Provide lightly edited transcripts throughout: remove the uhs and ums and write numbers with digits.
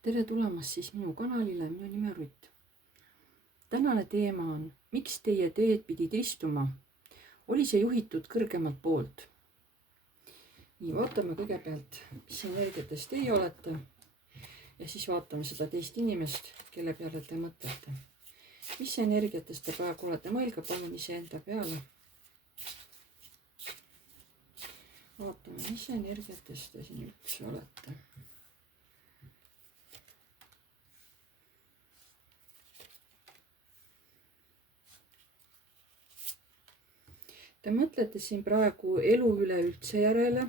Tere tulemast siis minu kanalile, minu nimi on Rutt. Tänane teema on, miks teie teed pidid ristuma? Oli see juhitud kõrgemalt poolt? Nii, vaatame kõigepealt, mis energiates teie olete. Ja siis vaatame seda teist inimest, kelle peale te mõtlete. Mis energiates te praegu olete? Mõelge palun iseenda peale. Vaatame, mis energiates te siin üldse olete. Te mõtlete siin praegu elu üleüldse järele,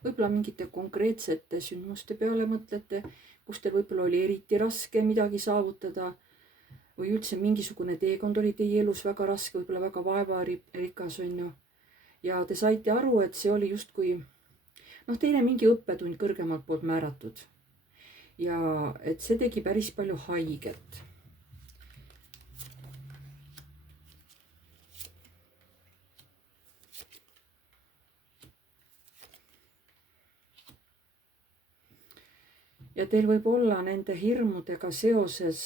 võib-olla mingite konkreetsete sündmuste peale mõtlete, kus teil võib-olla oli eriti raske midagi saavutada või üldse mingisugune teekond oli teie elus väga raske, võib-olla väga vaevarikas on ju. Ja te saite aru, et see oli justkui teile mingi õppetund kõrgemalt poolt määratud ja et see tegi päris palju haiget. Ja teil võib olla nende hirmudega seoses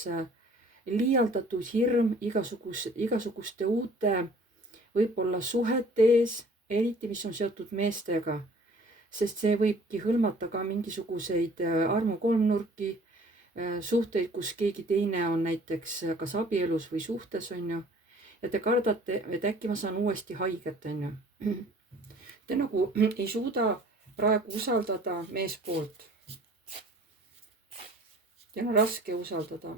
liialdatud hirm igasuguste uute võib-olla suhete ees, eriti mis on seotud meestega, sest see võibki hõlmata ka mingisuguseid armukolmnurki, suhteid, kus keegi teine on näiteks kas abielus või suhtes on ju, ja te kardate, et äkki ma saan uuesti haiget on ju. Te nagu ei suuda praegu usaldada meespoolt. Teil on raske usaldada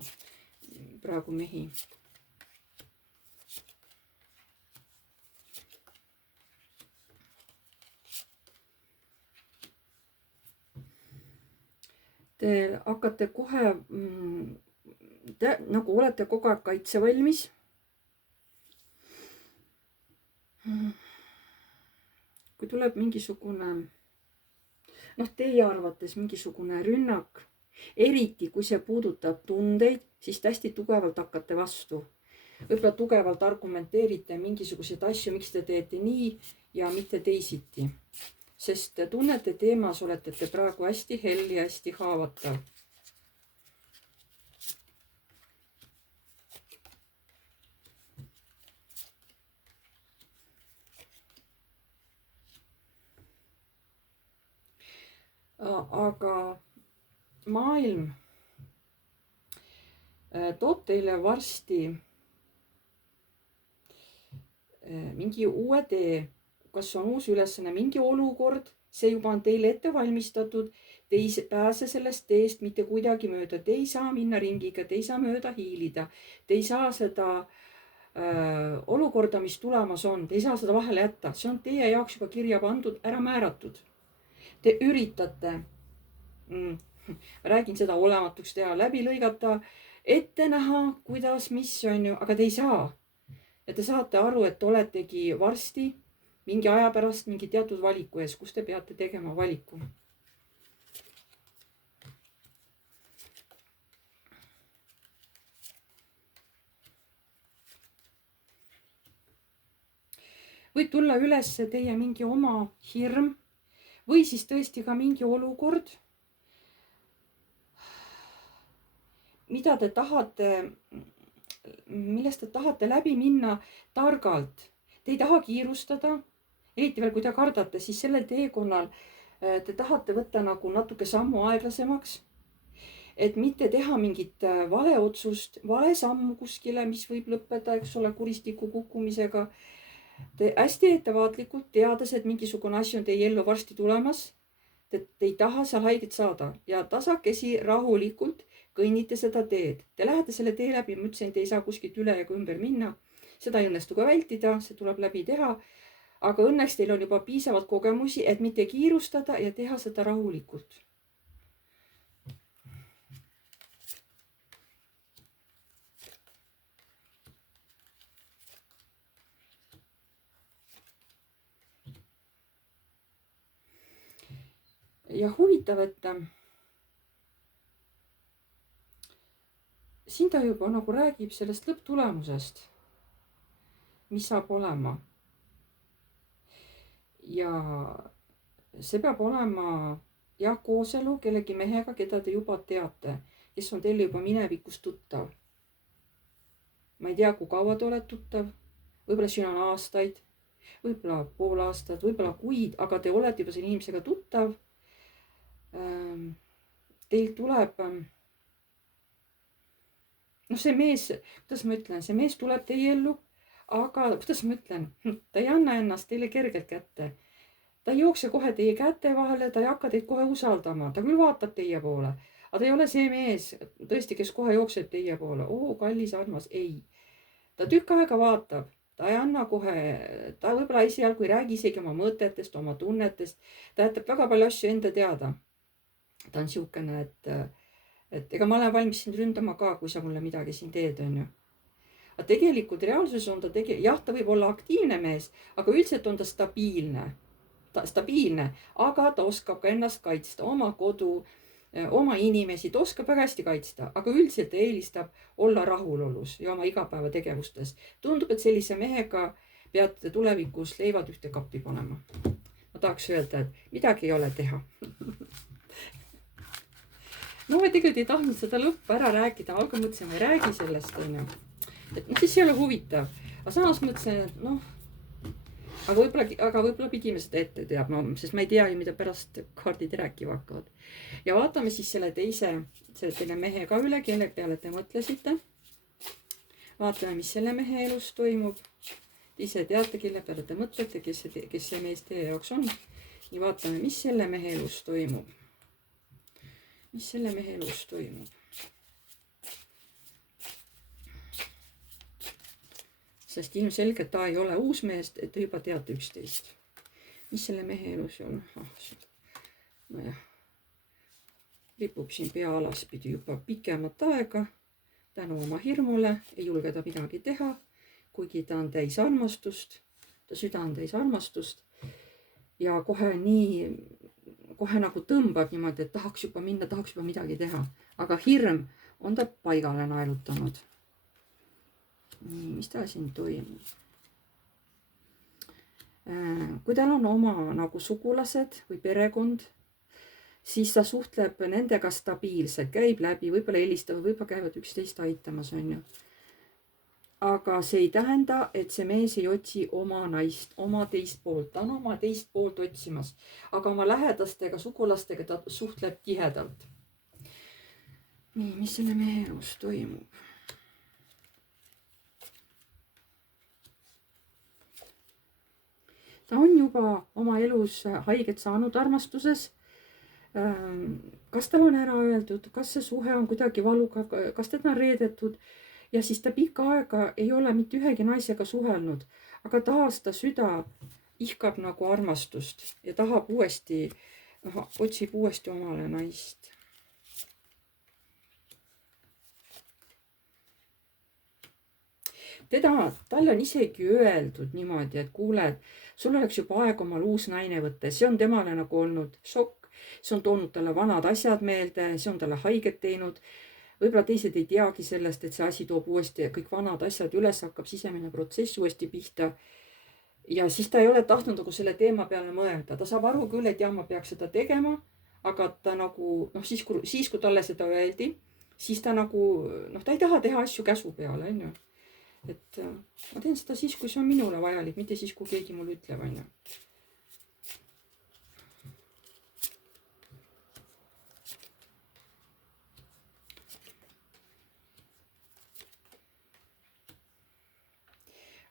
praegu mehi. Te hakkate kohe, nagu olete kogu aeg kaitsevalmis. Kui tuleb mingisugune, teie arvates mingisugune rünnak, eriti kui see puudutab tundeid, siis hästi tugevalt hakkate vastu. Võib-olla tugevalt argumenteerite mingisuguseid asju, miks te teete nii ja mitte teisiti. Sest tunnete teemas olete te praegu hästi hell ja hästi haavatav. Aga maailm toob teile varsti mingi uue tee, kas on uus ülesanne, mingi olukord, see juba on teile ette valmistatud, te ei pääse sellest teest mitte kuidagi mööda, te ei saa minna ringiga, te ei saa mööda hiilida, te ei saa seda olukorda, mis tulemas on, te ei saa seda vahele jätta, see on teie jaoks juba kirja pandud, ära määratud. Te üritate, räägin seda olematuks teha, läbi lõigata, ette näha, kuidas, mis on ju, aga te ei saa. Ja te saate aru, et oletegi varsti mingi aja pärast mingi teatud valiku ees, kus te peate tegema valiku. Võib tulla üles teie mingi oma hirm või siis tõesti ka mingi olukord, mida te tahate, millest te tahate läbi minna targalt. Te ei taha kiirustada, eriti veel kui te kardate, siis sellel teekonnal te tahate võtta nagu natuke sammu aeglasemaks, et mitte teha mingit vale otsust, vale sammu kuskile, mis võib lõppeda, eks ole, kuristiku kukkumisega. Te hästi ettevaatlikult, teades, et mingisugune asi on teie ellu varsti tulemas, te ei taha seal haiget saada ja tasakesi rahulikult kõnnite seda teed. Te lähete selle tee läbi, ma ütlesin, te ei saa kuskilt üle ega ümber minna. Seda ei õnnestu ka vältida, see tuleb läbi teha. Aga õnneks teil on juba piisavalt kogemusi, et mitte kiirustada ja teha seda rahulikult. Ja huvitav, et siin ta juba nagu räägib sellest lõpptulemusest, mis saab olema. Ja see peab olema jah, kooselu kellegi mehega, keda te juba teate, kes on teile juba minevikus tuttav. ma ei tea, kui kaua te olete tuttav, võib-olla siin on aastaid, võib-olla pool aastat, võib-olla kuid, aga te olete juba selle inimesega tuttav. Teil tuleb, see mees, kuidas ma ütlen, see mees tuleb teie ellu, aga kuidas ma ütlen, ta ei anna ennast teile kergelt kätte. ta ei jookse kohe teie käte vahele, ta ei hakka teid kohe usaldama, ta küll vaatab teie poole, aga ta ei ole see mees tõesti, kes kohe jookseb teie poole. Kallis armas, ei. ta tükk aega vaatab, ta ei anna kohe, ta võib-olla esialgu ei räägi isegi oma mõtetest, oma tunnetest, ta jätab väga palju asju enda teada. ta on siukene, et ega ma olen valmis sind ründama ka, kui sa mulle midagi siin teed, onju. aga tegelikult reaalsuses on ta jah, ta võib olla aktiivne mees, aga üldiselt on ta stabiilne, aga ta oskab ka ennast kaitsta, oma kodu, oma inimesi, ta oskab väga hästi kaitsta, aga üldiselt ta eelistab olla rahulolus ja oma igapäevategevustes. tundub, et sellise mehega peate tulevikus leivad ühte kappi panema. ma tahaks öelda, et midagi ei ole teha. no ma tegelikult ei tahtnud seda lõppu ära rääkida, algul mõtlesin, ma ei räägi sellest, onju. et siis ei ole huvitav, aga samas mõtlesin, et aga võib-olla pidime seda ette teadma, sest ma ei tea ju, mida pärast kaardid rääkima hakkavad. ja vaatame siis selle teine mehe ka üle, kelle peale te mõtlesite. vaatame, mis selle mehe elus toimub. Te ise teate, kelle peale te mõtlete, kes see mees teie jaoks on. nii vaatame, mis selle mehe elus toimub. Sest ilmselgelt ta ei ole uus mees, et te juba teate üksteist. mis selle mehe elus on? nojah, ripub siin pea alaspidi juba pikemat aega. tänu oma hirmule ei julge ta midagi teha, kuigi ta on täis armastust, ta süda on täis armastust ja kohe nagu tõmbab niimoodi, et tahaks juba minna, tahaks juba midagi teha, aga hirm on ta paigale naelutanud. nii, mis ta siin toimub? kui tal on oma nagu sugulased või perekond, siis ta suhtleb nendega stabiilselt, käib läbi, võib-olla helistavad, võib-olla käivad üksteist aitamas, on ju. aga see ei tähenda, et see mees ei otsi oma naist, oma teist poolt, ta on oma teist poolt otsimas, aga oma lähedastega, sugulastega ta suhtleb tihedalt. nii, mis selle mehe elus toimub? ta on juba oma elus haiget saanud armastuses. kas tal on ära öeldud, kas see suhe on kuidagi valuga, kas teda on reedetud ja siis ta pikka aega ei ole mitte ühegi naisega suhelnud, aga taas ta süda ihkab nagu armastust ja tahab uuesti, otsib uuesti omale naist. talle on isegi öeldud niimoodi, et kuule, sul oleks juba aeg omal uus naine võtta, see on temale nagu olnud šokk, see on toonud talle vanad asjad meelde, see on talle haiget teinud. võib-olla teised ei teagi sellest, et see asi toob uuesti kõik vanad asjad üles, hakkab sisemine protsess uuesti pihta. ja siis ta ei ole tahtnud nagu selle teema peale mõelda, ta saab aru küll, et jah, ma peaks seda tegema, aga ta nagu siis kui talle seda öeldi, siis ta nagu ta ei taha teha asju käsu peale, on ju. et ma teen seda siis, kui see on minule vajalik, mitte siis, kui keegi mulle ütleb, on ju.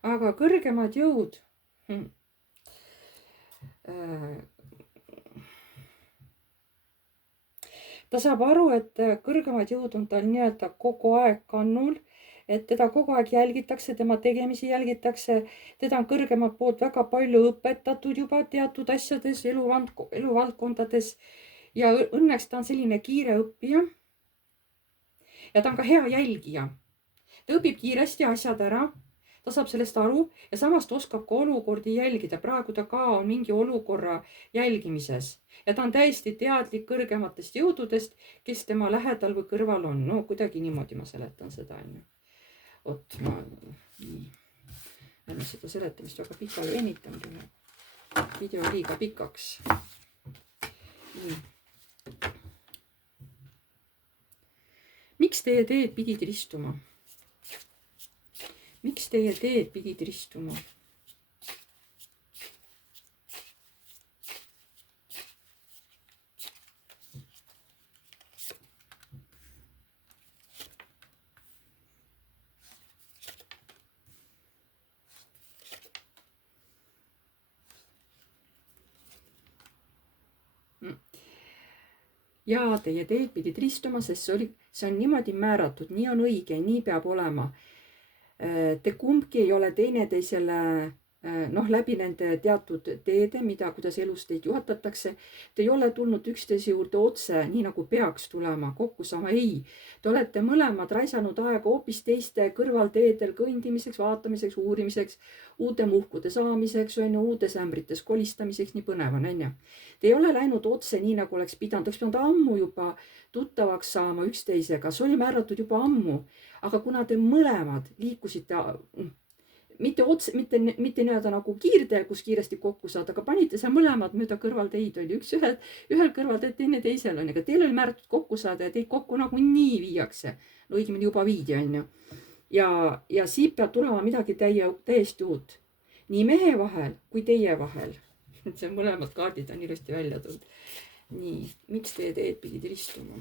aga kõrgemad jõud ta saab aru, et kõrgemad jõud on tal nii-öelda kogu aeg kannul, et teda kogu aeg jälgitakse, tema tegemisi jälgitakse, teda on kõrgemalt poolt väga palju õpetatud juba teatud asjades, eluvaldkondades ja õnneks ta on selline kiire õppija. ja ta on ka hea jälgija. ta õpib kiiresti asjad ära, ta saab sellest aru ja samas ta oskab ka olukordi jälgida. praegu ta ka on mingi olukorra jälgimises ja ta on täiesti teadlik kõrgematest jõududest, kes tema lähedal või kõrval on. no kuidagi niimoodi ma seletan seda, onju. vot, ärme seda seletamist väga pikale venitame, video liiga pikaks. nii, miks teie teed pidid ristuma? Miks teie teed pidid ristuma? Ja teie teed pidid ristuma, sest see on niimoodi määratud, nii on õige, nii peab olema. Te kumbki ei ole teineteisele läbi nende teatud teede, kuidas elus teid juhatatakse. Te ei ole tulnud üksteise juurde otse, nii nagu peaks tulema, kokku saama. Ei, te olete mõlemad raisanud aega hoopis teiste kõrvalteedel kõndimiseks, vaatamiseks, uurimiseks, uute muhkude saamiseks, uudes ämbrites kolistamiseks, nii põnev on. Te ei ole läinud otse nii, nagu oleks pidanud ammu juba tuttavaks saama üksteisega. See oli määratud juba ammu. Aga kuna te mõlemad liikusite mitte nii-öelda nagu kiirteel, kus kiiresti kokku saada, aga panite seal mõlemad mööda kõrvalteid, üks ühel kõrvalteed, teine teisel. Aga teil oli määratud kokku saada ja teid kokku nagu nii viiakse. No õigemini juba viidi. Ja siit peab tulema midagi täiesti uut. Nii mehe vahel kui teie vahel. See mõlemad kaardid on ilusti välja tulnud. Nii, miks teie teed pidid ristuma?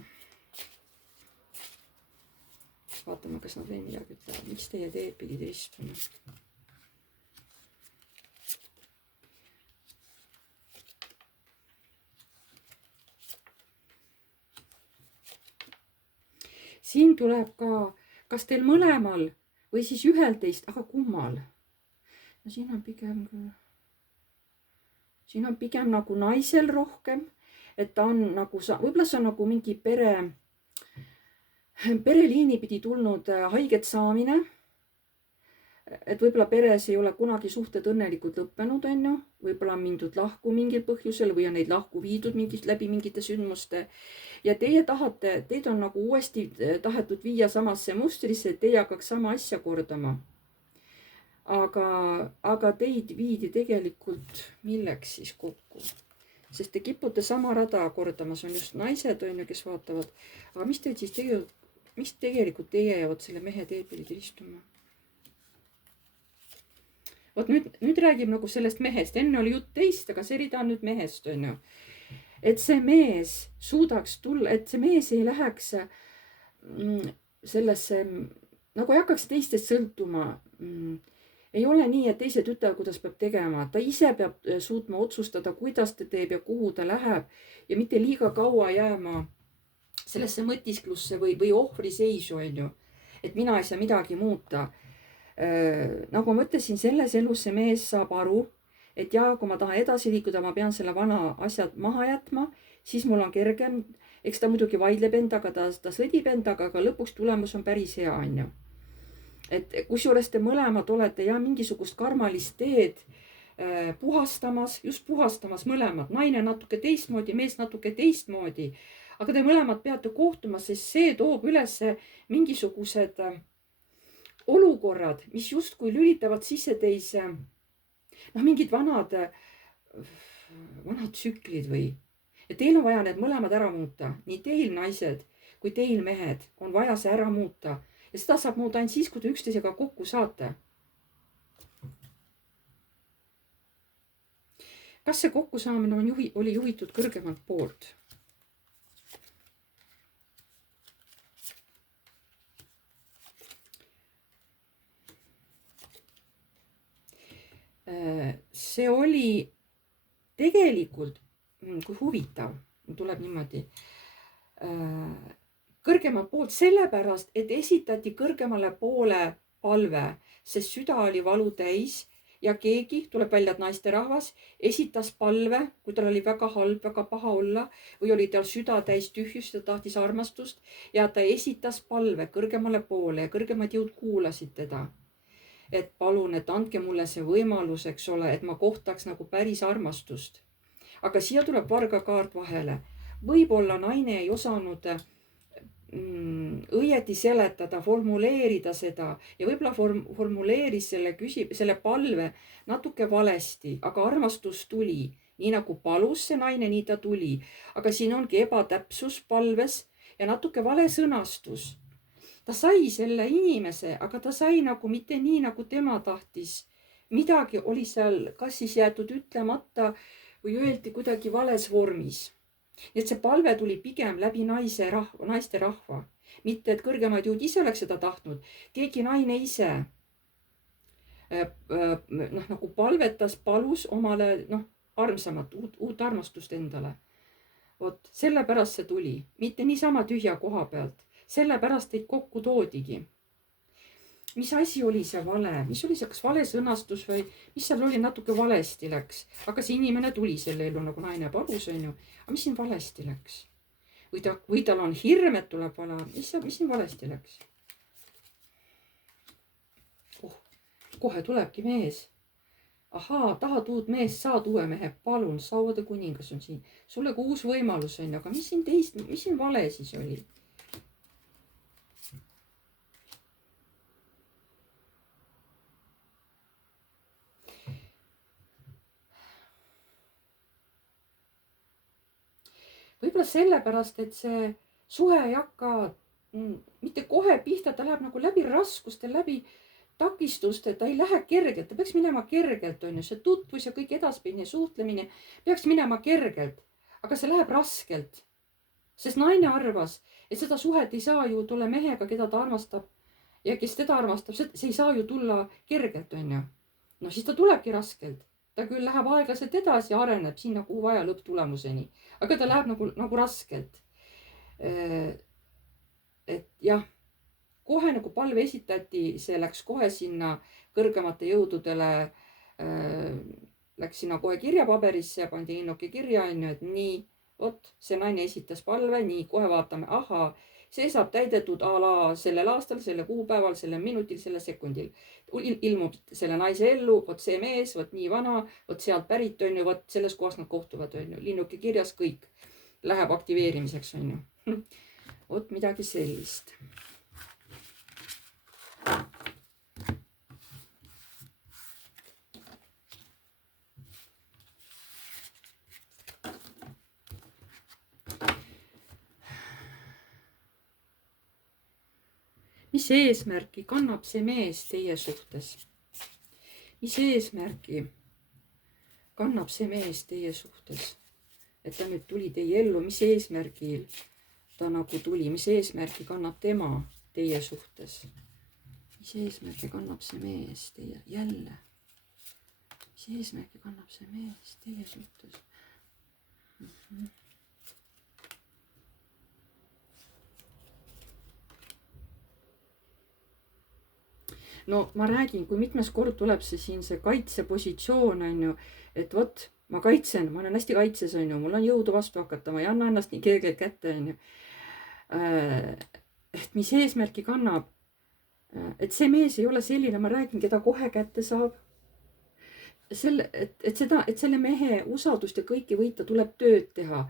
Vaatame, kas nad veel midagi ütlevad. Miks teie teed pidid ristuma? Siin tuleb ka, kas teil mõlemal või siis ühel teist, aga kummal? No siin on pigem nagu naisel rohkem, et ta on nagu, võib-olla see on nagu mingi pereliini pidi tulnud haiget saamine. Et võib-olla peres ei ole kunagi suhted õnnelikult lõppenud, võib-olla on mindud lahku mingil põhjusel või on neid lahku viidud läbi mingite sündmuste. Ja teid on nagu uuesti tahetud viia samasse mustrisse, et teie hakkaks sama asja kordama. Aga teid viidi tegelikult milleks siis kokku? Sest te kipute sama rada kordama, see on just naised, kes vaatavad. Aga mis teid siis tegelikult teie ja selle mehe teed pidid ristuma? Vot nüüd räägib nagu sellest mehest. Enne oli jutt teist, aga see rida on nüüd mehest. Et see mees suudaks tulla, et see mees ei läheks sellesse, nagu ei hakkaks teistest sõltuma. Ei ole nii, et teised ütlevad, kuidas peab tegema. Ta ise peab suutma otsustada, kuidas ta teeb ja kuhu ta läheb. Ja mitte liiga kaua jääma sellesse mõtisklusse või ohvriseisu. Et mina ei saa midagi muuta. Nagu ma ütlesin, selles elus see mees saab aru, et kui ma tahan edasi liikuda, ma pean selle vana asjad maha jätma, siis mul on kergem. Eks ta muidugi vaidleb endaga, ta sõdib endaga, aga lõpuks tulemus on päris hea. Et kusjuures te mõlemad olete mingisugust karmalist teed puhastamas, just puhastamas mõlemad. Naine natuke teistmoodi, mees natuke teistmoodi. Aga te mõlemad peate kohtuma, sest see toob üles mingisugused olukorrad, mis justkui lülitavad sisse teise mingid vanad tsüklid või. Ja teil on vaja need mõlemad ära muuta. Nii teil naised kui teil mehed on vaja see ära muuta. Ja seda saab muuta ainult siis, kui te üksteisega kokku saate. Kas see kokkusaamine oli juhitud kõrgemalt poolt? See oli tegelikult, kui huvitav, tuleb niimoodi, kõrgemalt poolt sellepärast, et esitati kõrgemale poole palve, sest süda oli valu täis ja keegi, tuleb välja, et naisterahvas, esitas palve, kui tal oli väga halb, väga paha olla või oli tal süda täis tühjust ja tahtis armastust ja ta esitas palve kõrgemale poole ja kõrgemad jõud kuulasid teda. Et palun, et andke mulle see võimalus, eks ole, et ma kohtaks nagu päris armastust. Aga siia tuleb varga kaart vahele. Võib-olla naine ei osanud õieti seletada, formuleerida seda ja võib-olla formuleeris selle palve natuke valesti, aga armastus tuli nii nagu palus see naine, nii ta tuli. Aga siin ongi ebatäpsus palves ja natuke vale sõnastus. Ta sai selle inimese, aga ta sai nagu mitte nii, nagu tema tahtis. Midagi oli seal kas siis jäetud ütlemata või öeldi kuidagi vales vormis. Nii et see palve tuli pigem läbi naiste rahva. Mitte, et kõrgemad jõud ise oleks seda tahtnud. Keegi naine ise nagu palvetas, palus omale armsamat, uut armastust endale. Vot, sellepärast see tuli. Mitte niisama tühja koha pealt. Sellepärast teid kokku toodigi. Mis asi oli see vale? Mis oli see, kas vale sõnastus või mis seal oli, natuke valesti läks? Aga see inimene tuli selle ellu, nagu naine palus, on ju. Aga mis siin valesti läks? Või tal on hirm, et tuleb vale. Mis siin valesti läks? Kohe tulebki mees. Ahaa, tahad uut meest, saad uue mehe, palun, sauade kuningas on siin. Sulle ka uus võimalus on, aga mis siin vale siis oli? Võib-olla sellepärast, et see suhe ei hakka mitte kohe pihta, ta läheb nagu läbi raskuste, läbi takistuste, ta ei lähe kergelt, ta peaks minema kergelt, on ju, see tutvus ja kõik edaspidine suhtlemine peaks minema kergelt, aga see läheb raskelt. Sest naine arvas, et seda suhet ei saa ju tulla mehega, keda ta armastab ja kes teda armastab, see ei saa ju tulla kergelt, on ju. No siis ta tulebki raskelt. Ta küll läheb aeglaselt edasi ja areneb sinna, kuhu vaja lõpptulemuseni. Aga ta läheb nagu raskelt. Et jah, kohe nagu palve esitati, see läks kohe sinna kõrgemate jõududele, läks sinna kohe kirjapaberisse ja pandi linnuke kirja, on ju, et nii, vot see naine esitas palve, nii, kohe vaatame, ahaa, see saab täidetud a la sellel aastal, selle kuupäeval, selle minutil, selle sekundil. Ilmub selle naise ellu, vot see mees, vot nii vana, vot sealt pärit, on ju, vot selles kohas nad kohtuvad, on ju. Linnuke kirjas, kõik läheb aktiveerimiseks, on ju. Vot midagi sellist. Mis eesmärki kannab see mees teie suhtes? Mis eesmärki kannab see mees teie suhtes? Et ta nüüd tuli teie ellu, mis eesmärgil ta nagu tuli? Mis eesmärki kannab tema teie suhtes? Mis eesmärki kannab see mees teie jälle? Mis eesmärki kannab see mees teie suhtes? No ma räägin, kui mitmes kord tuleb see siin see kaitsepositsioon, on ju, et vot ma kaitsen, ma olen hästi kaitses, on ju, mul on jõudu vastu hakata, ma ei anna ennast nii kergelt kätte, on ju. Et mis eesmärki kannab, et see mees ei ole selline, ma räägin, keda kohe kätte saab. Et selle mehe usaldust ja kõiki võita, tuleb tööd teha.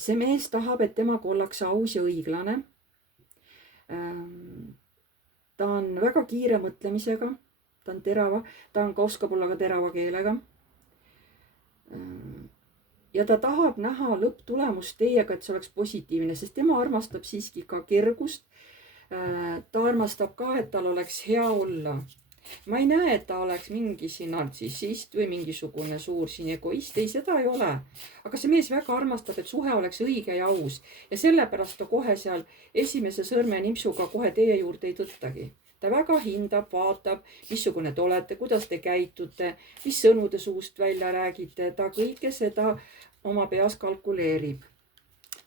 See mees tahab, et temaga ollakse aus ja õiglane. Ta on väga kiire mõtlemisega, ta on terava, ta on ka oskab olla ka terava keelega. Ja ta tahab näha lõpptulemust teiega, et see oleks positiivne, sest tema armastab siiski ka kergust. Ta armastab ka, et tal oleks hea olla. Ma ei näe, et ta oleks mingi siin nartsissist või mingisugune suur siin egoist, ei, seda ei ole. Aga see mees väga armastab, et suhe oleks õige ja aus. Ja sellepärast ta kohe seal esimese sõrme nipsuga kohe teie juurde ei tõttagi. Ta väga hindab, vaatab, missugune te olete, kuidas te käitute, mis sõnu te suust välja räägite. Ta kõike seda oma peas kalkuleerib.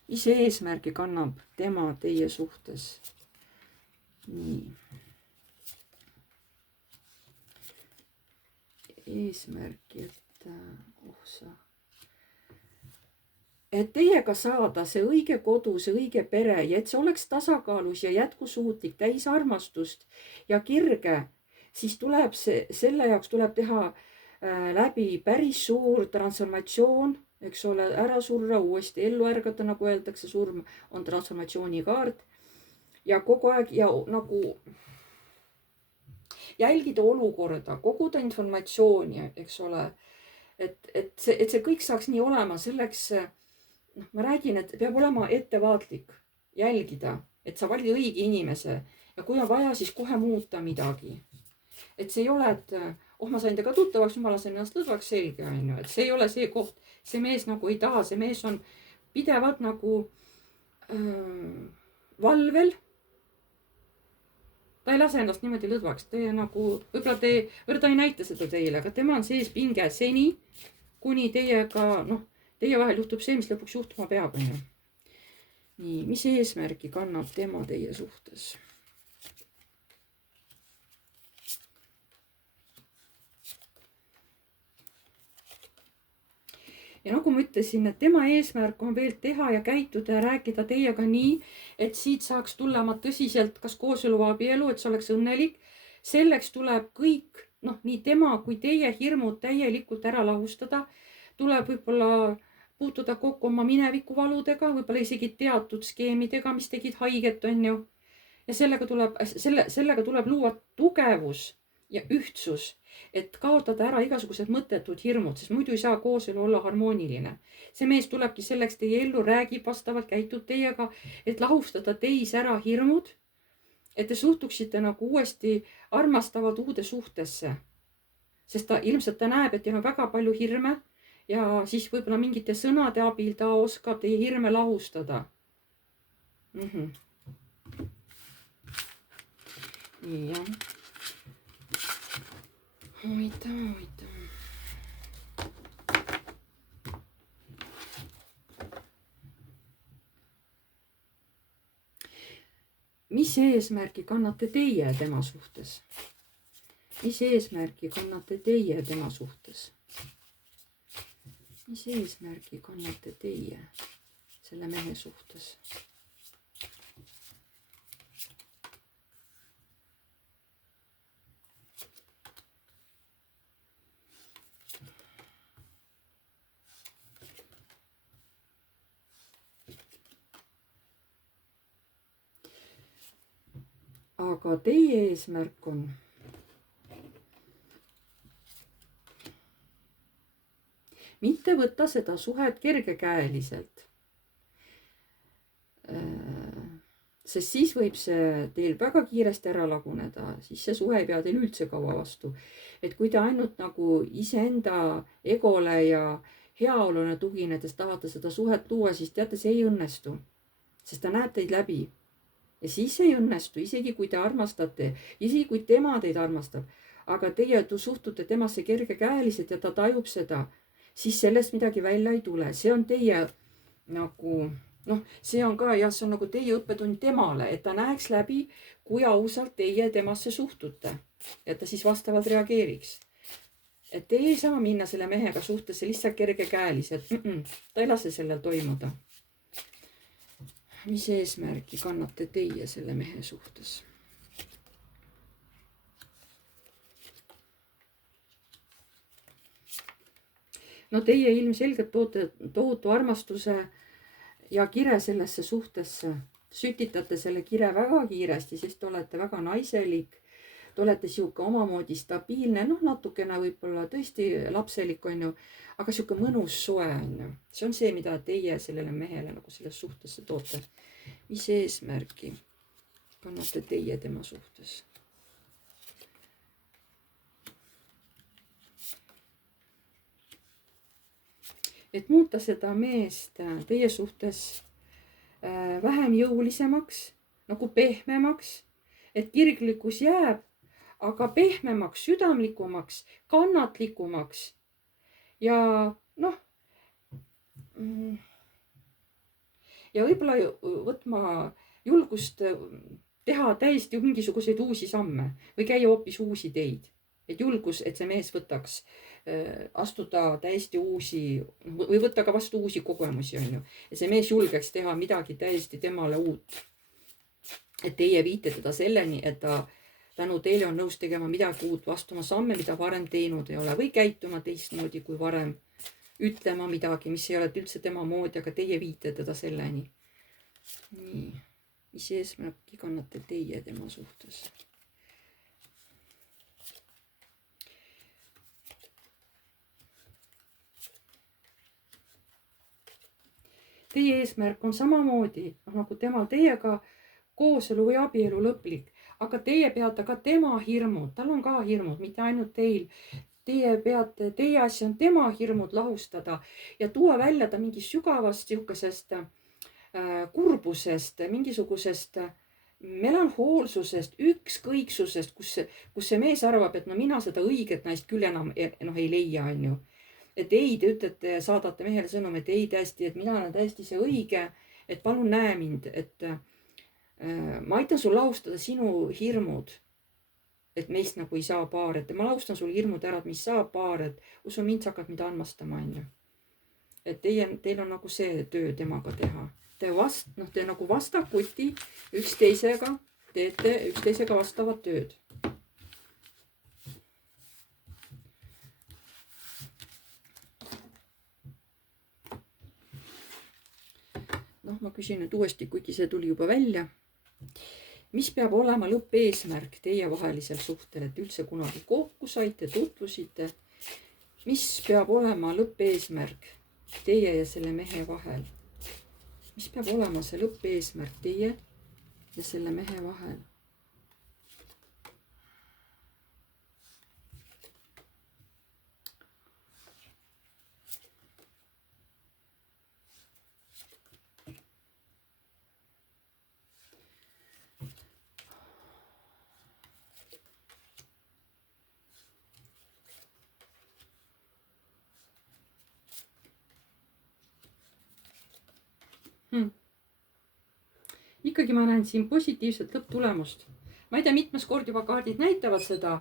Mis eesmärgi kannab tema teie suhtes? Nii. Eesmärki, et teiega saada see õige kodu, see õige pere ja et see oleks tasakaalus ja jätkusuutlik, täis armastust ja kirge, siis tuleb selle jaoks tuleb teha läbi päris suur transformatsioon, eks ole, ära surra, uuesti ellu ärgata, nagu öeldakse, surm on transformatsiooni kaart ja kogu aeg ja nagu jälgida olukorda, koguda informatsiooni, eks ole, et see kõik saaks nii olema, selleks noh, ma räägin, et peab olema ettevaatlik, jälgida, et sa valid õige inimese ja kui on vaja, siis kohe muuta midagi. Et see ei ole, et ma sain temaga tuttavaks, ma lasen ennast lõdvaks, selge on ju, et see ei ole see koht. See mees nagu ei taha, see mees on pidevalt nagu valvel. Ta ei lase ennast niimoodi lõdvaks, te nagu, võib-olla ta ei näita seda teile, aga tema on sees pinge seni, kuni teiega, noh, teie vahel juhtub see, mis lõpuks juhtuma peab, on ju. Nii, mis eesmärgi kannab tema teie suhtes? Ja nagu ma ütlesin, et tema eesmärk on veel teha ja käituda ja rääkida teiega nii, et siit saaks tulema tõsiselt kas kooselu või abielu, et see oleks õnnelik. Selleks tuleb kõik, noh, nii tema kui teie hirmud täielikult ära lahustada. Tuleb võib-olla puutuda kokku oma minevikuvaludega, võib-olla isegi teatud skeemidega, mis tegid haiget, on ju. Ja sellega tuleb luua tugevus ja ühtsus, et kaotada ära igasugused mõttetud hirmud, sest muidu ei saa kooselu olla harmooniline. See mees tulebki selleks teie ellu, räägib vastavalt, käitub teiega, et lahustada teis ära hirmud, et te suhtuksite nagu uuesti armastavalt uude suhtesse. Sest ilmselt ta näeb, et teil on väga palju hirme ja siis võib-olla mingite sõnade abil ta oskab teie hirme lahustada. Jah. Huvitav. Mis eesmärgi kannate teie tema suhtes? Mis eesmärgi kannate teie tema suhtes? Mis eesmärgi kannate teie selle mehe suhtes? Aga teie eesmärk on mitte võtta seda suhet kergekäeliselt. Sest siis võib see teil väga kiiresti ära laguneda, siis see suhe ei pea teil üldse kaua vastu. Et kui te ainult nagu iseenda egole ja heaolune tuginedes tahate seda suhet luua, siis teate, see ei õnnestu. Sest ta näeb teid läbi. Ja siis ei õnnestu, isegi kui te armastate, isegi kui tema teid armastab, aga teie suhtute temasse kergekäeliselt ja ta tajub seda, siis sellest midagi välja ei tule. See on teie nagu, noh, see on ka jah, see on nagu teie õppetund temale, et ta näeks läbi, kui ausalt teie temasse suhtute. Ja ta siis vastavalt reageeriks. Et te ei saa minna selle mehega suhtesse lihtsalt kergekäeliselt. Ta ei lase sellel toimuda. Mis eesmärgi kannate teie selle mehe suhtes? No teie ilmselgelt toote tohutu armastuse ja kire sellesse suhtesse. Sütitate selle kire väga kiiresti, sest te olete väga naiselik. Te olete siuke omamoodi stabiilne, noh natukene võib-olla tõesti lapselik on ju, aga siuke mõnus soe on ju. See on see, mida teie sellele mehele nagu selles suhtesse toote. Mis eesmärgi kannate teie tema suhtes? Et muuta seda meest teie suhtes vähem jõulisemaks, nagu pehmemaks, et kirglikkus jääb, aga pehmemaks, südamlikumaks, kannatlikumaks ja noh, ja võib-olla võtma julgust teha täiesti mingisuguseid uusi samme või käia hoopis uusi teid. Et julgus, et see mees võtaks astuda täiesti uusi või võtta ka vastu uusi kogemusi on ju. Ja see mees julgeks teha midagi täiesti temale uut. Et teie viite teda selleni, et ta tänu teile on nõus tegema midagi uut, vastuma samme, mida varem teinud ei ole või käituma teistmoodi kui varem. Ütlema midagi, mis ei ole üldse tema moodi, aga teie viite teda selleni. Nii, mis eesmärki kannate teie tema suhtes? teie eesmärk on samamoodi nagu temal teiega kooselu või abielu lõplik, aga teie peate ka tema hirmud, tal on ka hirmud, mitte ainult teil. Teie asi on tema hirmud lahustada ja tuua välja ta mingi sügavast sihukesest kurbusest, mingisugusest melanhoolsusest, ükskõiksusest, kus see mees arvab, et no mina seda õiget naist küll enam ei leia, on ju. Et ei, te ütlete, saadate mehele sõnum, et ei täiesti, et mina olen täiesti see õige, et palun näe mind, et ma aitan sul lahustada sinu hirmud, et meist nagu ei saa paar, et ma lahustan sul hirmud ära, et mis saab paar, et usu mind, sa hakkad mind armastama, on ju. Et teil on nagu see töö temaga teha. Te nagu vastakuti üksteisega teete üksteisega vastavat tööd. Ma küsin nüüd uuesti, kuigi see tuli juba välja. Mis peab olema lõppeesmärk teievahelisel suhtel, et üldse kunagi kokku saite, tutvusite? Mis peab olema lõppeesmärk teie ja selle mehe vahel? Mis peab olema see lõppeesmärk teie ja selle mehe vahel? Ikkagi ma näen siin positiivset lõpptulemust. Ma ei tea, mitmes kord juba kaardid näitavad seda,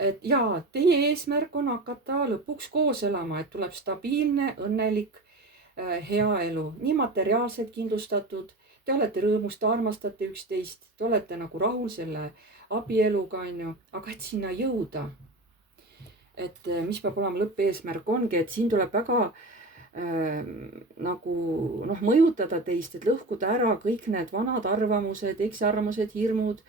et jaa, teie eesmärk on hakata lõpuks koos elama, et tuleb stabiilne, õnnelik, hea elu, nii materiaalselt kindlustatud. Te olete rõõmus, te armastate üksteist, te olete nagu rahul selle abieluga, on ju, aga et sinna jõuda. Et mis peab olema lõppeesmärk ongi, et siin tuleb väga nagu mõjutada teist, et lõhkuda ära kõik need vanad arvamused, eksiarvamused, hirmud,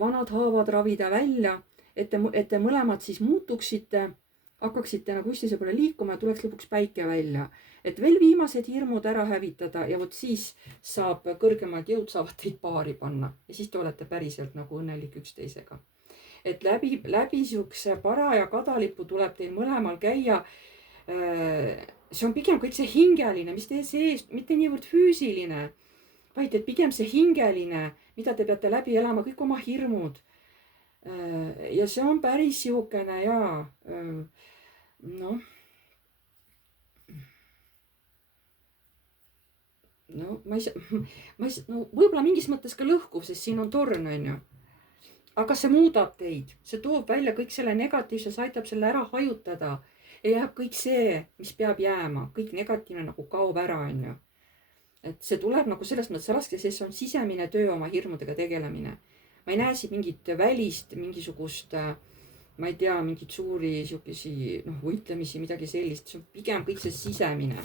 vanad haavad ravida välja, et te mõlemad siis muutuksite, hakkaksite nagu üksteise poole liikuma ja tuleks lõpuks päike välja. Et veel viimased hirmud ära hävitada ja vot siis saab kõrgemad jõud saavad teid paari panna ja siis te olete päriselt nagu õnnelik üksteisega. Et läbi sihukese paraja kadalipu tuleb teil mõlemal käia. See on pigem kõik see hingeline, mis teie sees, mitte niivõrd füüsiline, vaid et pigem see hingeline, mida te peate läbi elama, kõik oma hirmud. Ja see on päris sihukene ja võib-olla mingis mõttes ka lõhkuv, sest siin on torn, on ju. Aga see muudab teid, see toob välja kõik selle negatiivse, see aitab selle ära hajutada. Ja jääb kõik see, mis peab jääma, kõik negatiivne nagu kaob ära, on ju. Et see tuleb nagu selles mõttes raske, sest see on sisemine töö oma hirmudega tegelemine. Ma ei näe siin mingit välist, mingisugust, ma ei tea, mingit suuri sihukesi võitlemisi, midagi sellist. See on pigem kõik see sisemine,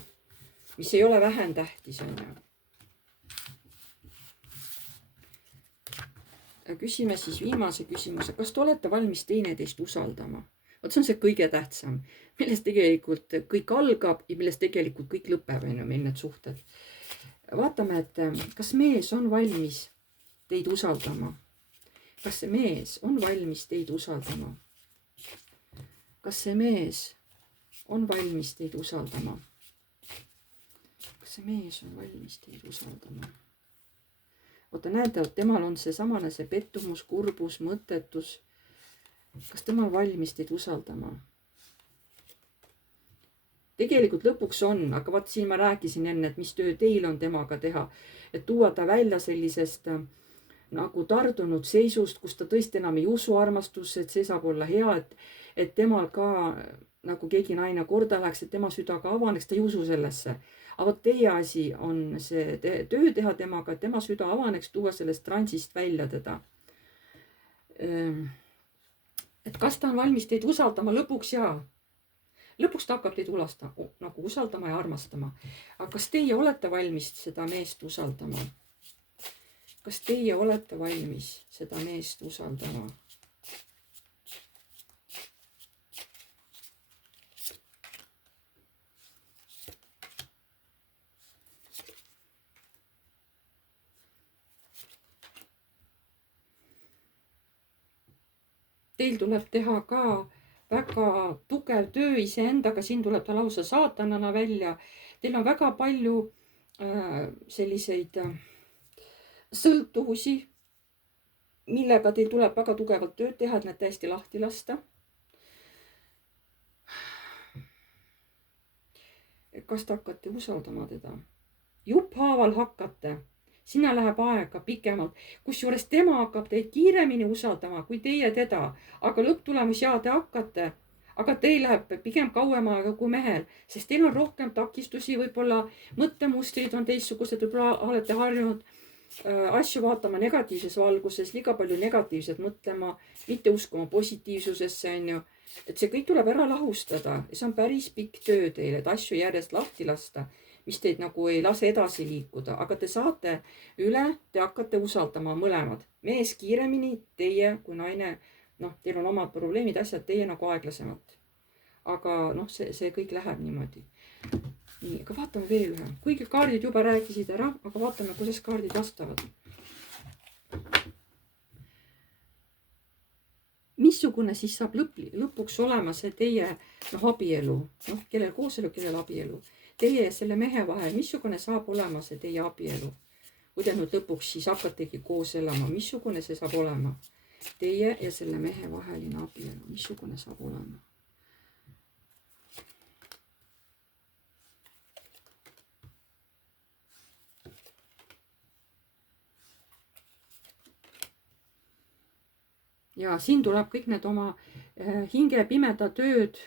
mis ei ole vähem tähtis, on ju. Küsime siis viimase küsimuse. Kas te olete valmis teineteist usaldama? Vot see on see kõige tähtsam, millest tegelikult kõik algab ja millest tegelikult kõik lõpeb, on ju, meil need suhted. Vaatame, et kas mees on valmis teid usaldama? Kas see mees on valmis teid usaldama? Kas see mees on valmis teid usaldama? Kas see mees on valmis teid usaldama? Oota, näete, et temal on see samane see pettumus, kurbus, mõttetus. Kas tema on valmis teid usaldama? Tegelikult lõpuks on, aga vaat siin ma rääkisin enne, et mis töö teil on temaga teha. Et tuua ta välja sellisest nagu tardunud seisust, kus ta tõesti enam ei usu armastusse, et see saab olla hea, et temal ka nagu keegi naine korda läheks, et tema süda ka avaneks, ta ei usu sellesse. Aga vot teie asi on see töö teha temaga, et tema süda avaneks, tuua sellest transist välja teda. Et kas ta on valmis teid usaldama lõpuks ja lõpuks ta hakkab teid nagu usaldama ja armastama. Aga kas teie olete valmis seda meest usaldama? Kas teie olete valmis seda meest usaldama? teil tuleb teha ka väga tugev töö iseendaga, siin tuleb ta lausa saatanana välja. Teil on väga palju selliseid sõltuvusi, millega teil tuleb väga tugevalt tööd teha, et need täiesti lahti lasta. Kas te hakkate usaldama teda? Jupphaaval hakkate. Sinna läheb aega pikemalt, kusjuures tema hakkab teid kiiremini usaldama kui teie teda, aga lõpptulemus te hakkate, aga teil läheb pigem kauem aega kui mehel, sest teil on rohkem takistusi, võib-olla mõttemustrid on teistsugused, võib-olla olete harjunud asju vaatama negatiivses valguses, liiga palju negatiivset mõtlema, mitte uskuma positiivsusesse, on ju. Et see kõik tuleb ära lahustada ja see on päris pikk töö teile, et asju järjest lahti lasta, mis teid nagu ei lase edasi liikuda, aga te saate üle, te hakkate usaldama mõlemad. Mees kiiremini, teie kui naine, teil on omad probleemid, asjad, teie nagu aeglasemalt. Aga see kõik läheb niimoodi. Nii, aga vaatame veel ühe. Kuigi kaardid juba rääkisid ära, aga vaatame, kuidas kaardid vastavad. Missugune siis saab lõpuks olema see teie abielu? Kellel kooselu, kellel abielu? Teie ja selle mehe vahel, missugune saab olema see teie abielu? Kui te nüüd lõpuks siis hakkategi koos elama, missugune see saab olema? Teie ja selle mehe vaheline abielu, missugune saab olema? Ja siin tuleb kõik need oma hinge pimeda tööd,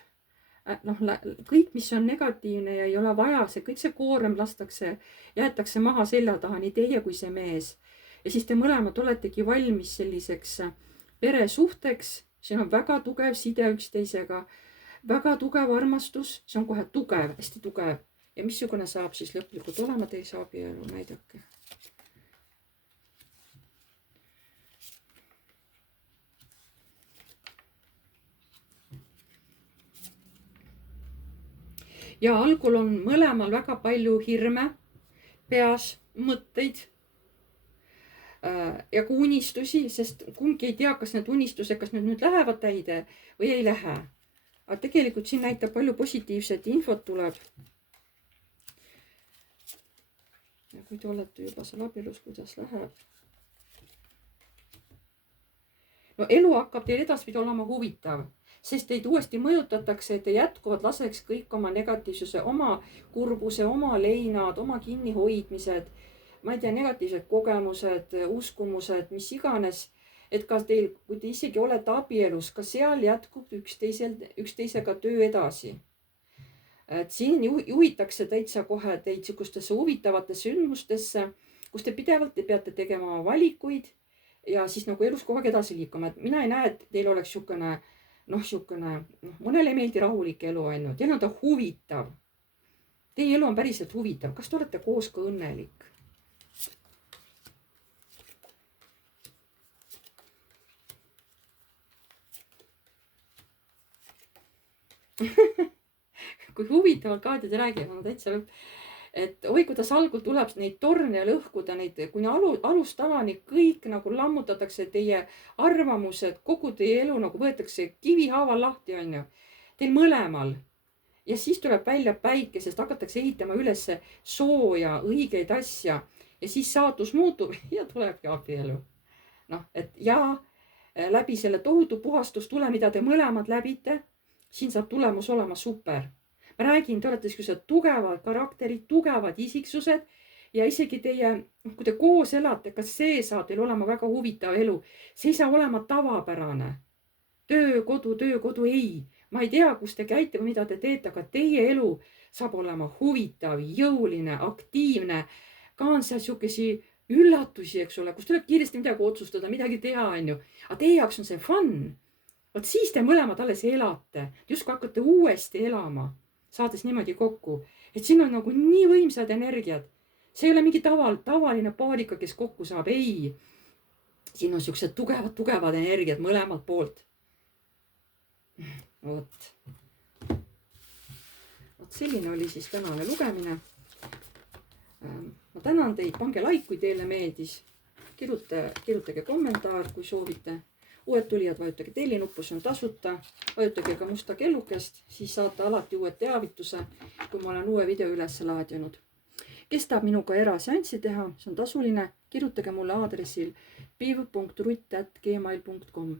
kõik, mis on negatiivne ja ei ole vaja, kõik see koorem lastakse, jäetakse maha selja taha, nii teie kui see mees. Ja siis te mõlemad oletegi valmis selliseks peresuhteks, siin on väga tugev side üksteisega, väga tugev armastus, see on kohe tugev, hästi tugev. Ja missugune saab siis lõplikult olema teie abielu, näidake. Ja algul on mõlemal väga palju hirme, peas mõtteid ja ka unistusi, sest kumbki ei tea, kas need unistused, kas need nüüd lähevad täide või ei lähe. Aga tegelikult siin näitab palju positiivset infot tuleb. Ja kui te olete juba seal abielus, kuidas läheb? Elu hakkab teil edaspidi olema huvitav. Sest teid uuesti mõjutatakse, et te jätkuvalt laseks kõik oma negatiivsuse, oma kurbuse, oma leinad, oma kinnihoidmised, ma ei tea, negatiivsed kogemused, uskumused, mis iganes, et ka teil, kui te isegi olete abielus, ka seal jätkub üksteisega töö edasi. Et siin juhitakse täitsa kohe teid sihukustesse huvitavatesse sündmustesse, kus te pidevalt te peate tegema valikuid ja siis nagu elus kogu aeg edasi liikuma. Et mina ei näe, et teil oleks sihukene mõnele ei meeldi rahulik elu ainult. Teil on ta huvitav. Teie elu on päriselt huvitav. Kas te olete koos ka õnnelik? Kui huvitavalt kaardid räägivad, täitsa lõpp. Et oi, kuidas algul tuleb neid torne lõhkuda, neid kuni alustalani kõik nagu lammutatakse teie arvamused, kogu teie elu nagu võetakse kivihaaval lahti, on ju. Teil mõlemal. Ja siis tuleb välja päike, sest hakatakse ehitama üles sooja, õigeid asja. Ja siis saatus muutub ja tulebki abielu. Et ja läbi selle tohutu puhastustule, mida te mõlemad läbite, siin saab tulemus olema super. Ma räägin, te olete sellised tugevad karakterid, tugevad isiksused ja isegi teie, kui te koos elate, kas see saab teil olema väga huvitav elu. See ei saa olema tavapärane. Töö, kodu, ei. Ma ei tea, kus te käite või mida te teete, aga teie elu saab olema huvitav, jõuline, aktiivne. Ka on seal sihukesi üllatusi, eks ole, kus tuleb kiiresti midagi otsustada, midagi teha, on ju. Aga teie jaoks on see fun. Vot siis te mõlemad alles elate. Justkui hakkate uuesti elama. Saades niimoodi kokku, et siin on nagu nii võimsad energiad. See ei ole mingi tavaline paarika, kes kokku saab. Ei, siin on siuksed tugevad energiad mõlemalt poolt. Vot selline oli siis tänane lugemine. Ma tänan teid, pange like, kui teile meeldis. Kirjutage kommentaar, kui soovite. uued tulijad, vajutage tellinuppu, see on tasuta. Vajutage ka musta kellukest, siis saate alati uued teavituse, kui ma olen uue video üles laadinud. Kes tahab minuga eraseanssi teha, see on tasuline, kirjutage mulle aadressil piv.rutt@gmail.com.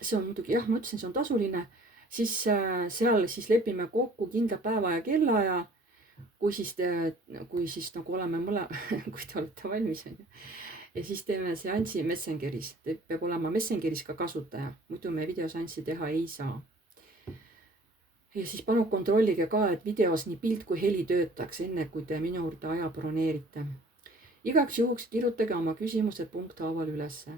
See on muidugi, jah, ma ütlesin, see on tasuline, siis seal siis lepime kokku kindla päeva ja kellaaja, kui siis nagu oleme kui te olete valmis, on ju. Ja siis teeme seansi Messengeris. Peab olema Messengeris ka kasutaja, muidu me videoseanssi teha ei saa. Ja siis palun kontrollige ka, et videos nii pilt kui heli töötaks, enne kui te minu juurde aja broneerite. Igaks juhuks kirjutage oma küsimused punkthaaval ülesse.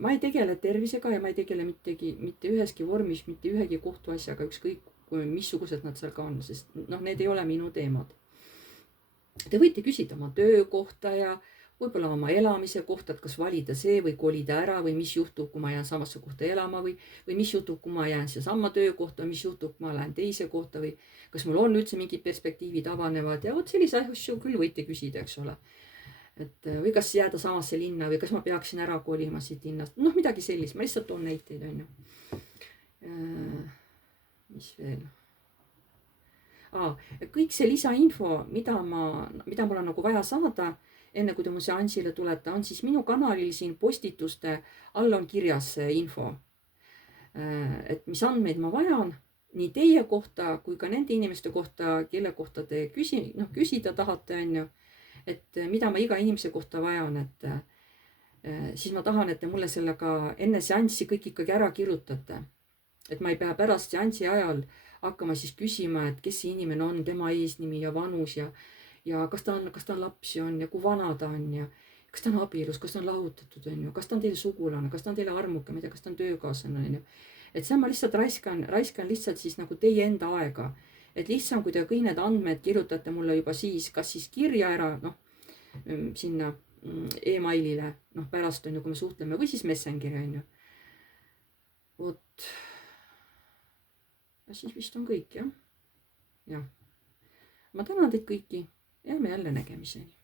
Ma ei tegele tervisega ja ma ei tegele mitte üheski vormis, mitte ühegi kohtuasjaga, ükskõik missugused nad seal ka on, sest need ei ole minu teemad. Te võite küsida oma töö kohta ja võib-olla oma elamise kohta, et kas valida see või kolida ära või mis juhtub, kui ma jään samasse kohta elama või mis juhtub, kui ma jään seesama töökohta, mis juhtub, kui ma lähen teise kohta või kas mul on üldse mingid perspektiivid avanevad ja vot sellise asju küll võite küsida, eks ole. Või kas jääda samasse linna või kas ma peaksin ära kolima siit linnast, midagi sellist, ma lihtsalt toon näiteid, on ju. Mis veel? Kõik see lisainfo, mida mul on nagu vaja saada, enne kui te mu seansile tulete, on siis minu kanalil siin postituste all on kirjas see info. Et mis andmeid ma vajan, nii teie kohta kui ka nende inimeste kohta, kelle kohta te küsida tahate, on ju. Et mida ma iga inimese kohta vajan, et siis ma tahan, et te mulle sellega enne seanssi kõik ikkagi ära kirjutate. Et ma ei pea pärast seansi ajal hakkama siis küsima, et kes see inimene on, tema eesnimi ja vanus ja kas ta on lapsi on ja kui vana ta on ja kas ta on abielus, kas ta on lahutatud, on ju, kas ta on teile sugulane, kas ta on teile armuke, ma ei tea, kas ta on töökaaslane, on ju. Et see ma lihtsalt raiskan lihtsalt siis nagu teie enda aega. Et lihtsam, kui te kõik need andmed kirjutate mulle juba siis, kas siis kirja ära, sinna emailile, pärast on ju, kui me suhtleme või siis Messengeri, on ju. Vot. Ja siis vist on kõik, jah. Ma tänan teid kõiki ja me jälle nägemiseni.